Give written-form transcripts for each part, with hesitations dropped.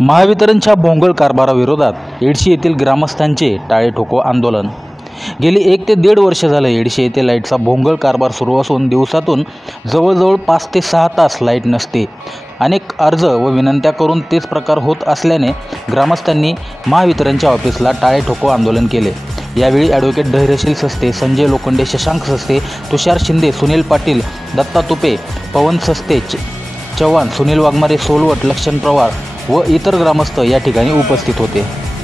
महावितरणच्या भोंगळ कारभाराविरोधात येडशी येथील ग्रामस्थांचे टाळे ठोको आंदोलन। गेली 1 ते 1.5 वर्ष झाले येडशी येथे लाईटचा भोंगळ कारभार सुरू असून दिवसातून जवळजवळ 5 ते 6 तास लाईट नसते। अनेक अर्ज व विनंत्या करून तेच प्रकार होत असल्याने ग्रामस्थांनी महावितरणच्या ऑफिसला टाळे ठोको आंदोलन केले। यावेळी ॲडव्होकेट धैर्यशील सस्ते, संजय लोखंडे, शशांक सस्ते, तुषार शिंदे, सुनील पाटील, दत्ता तुपे, पवन सस्ते, चव्हाण, सुनील वाघमारे, सोलवट, लक्षण पवार व इतर ग्रामस्थ या ठिकाणी उपस्थित होते।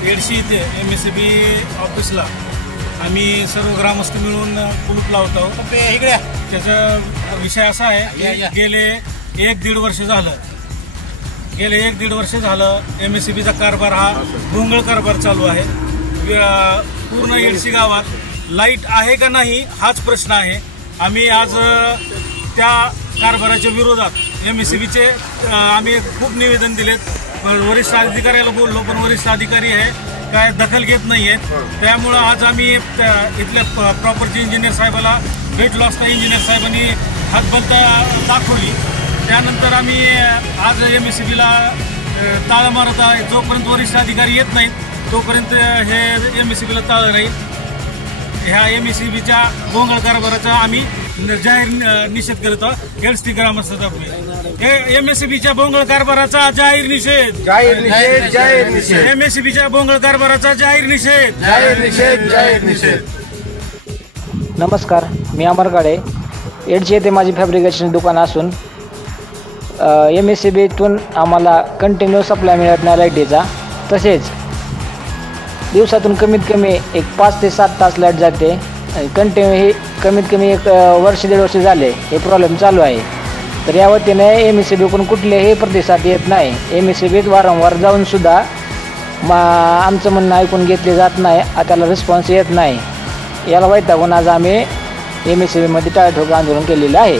येडशी येथे MSEB ऑफिसला आम्ही सर्व ग्रामस्थ मिळून कुलूप लावतो। त्याचा विषय असा आहे की गेले 1-1.5 वर्ष झालं MSEBचा कारभार हा भोंगळ कारभार चालू आहे। पूर्ण येडशी गावात लाईट आहे का नाही हाच प्रश्न आहे। आम्ही आज त्या कारभाराच्या विरोधात MSEBचे आम्ही खूप निवेदन दिलेत। वरिष्ठ अधिकाऱ्याला बोललो पण वरिष्ठ अधिकारी आहे काय दखल घेत नाही आहेत। त्यामुळं आज आम्ही इथल्या प्रॉपर्टी इंजिनियर साहेबाला भेटलो असता इंजिनियर साहेबांनी हातबलता दाखवली। त्यानंतर आम्ही आज MSEBला ताळा मारत आहे। जोपर्यंत वरिष्ठ अधिकारी येत नाहीत तोपर्यंत हे MSEBला ताळं राहील। ह्या MSEBच्या भोंगळ कारभाराचा आम्ही जाहीर निषेध करत आहोत। येडशी ग्रामस्थांतर्फे MSEBच्या भोंगळ कारभाराचा जाहीर निषेध, MSEBच्या भोंगळ कारभाराचा जाहीर निषेध। नमस्कार, मी अमर गाडे। येडशी येथे माझी फॅब्रिकेशन दुकान असून MSEBतून आम्हाला कंटिन्यू सप्लाय मिळत नाही लाईटीचा। तसेच दिवसातून कमीत कमी 5 ते 7 तास लाईट जाते आणि कंटिन्यू हे कमीत कमी 1 वर्ष 1.5 वर्ष झाले हे प्रॉब्लेम चालू आहे। तर या वतीने MSEBकडून कुठलेही प्रतिसाद येत नाही। MSEBत वारंवार जाऊन सुद्धा आमचं म्हणणं ऐकून घेतले जात नाही, त्याला रिस्पॉन्स येत नाही। याला वैतागून आज आम्ही MSEBमध्ये टाळे ठोको आंदोलन केलेलं आहे।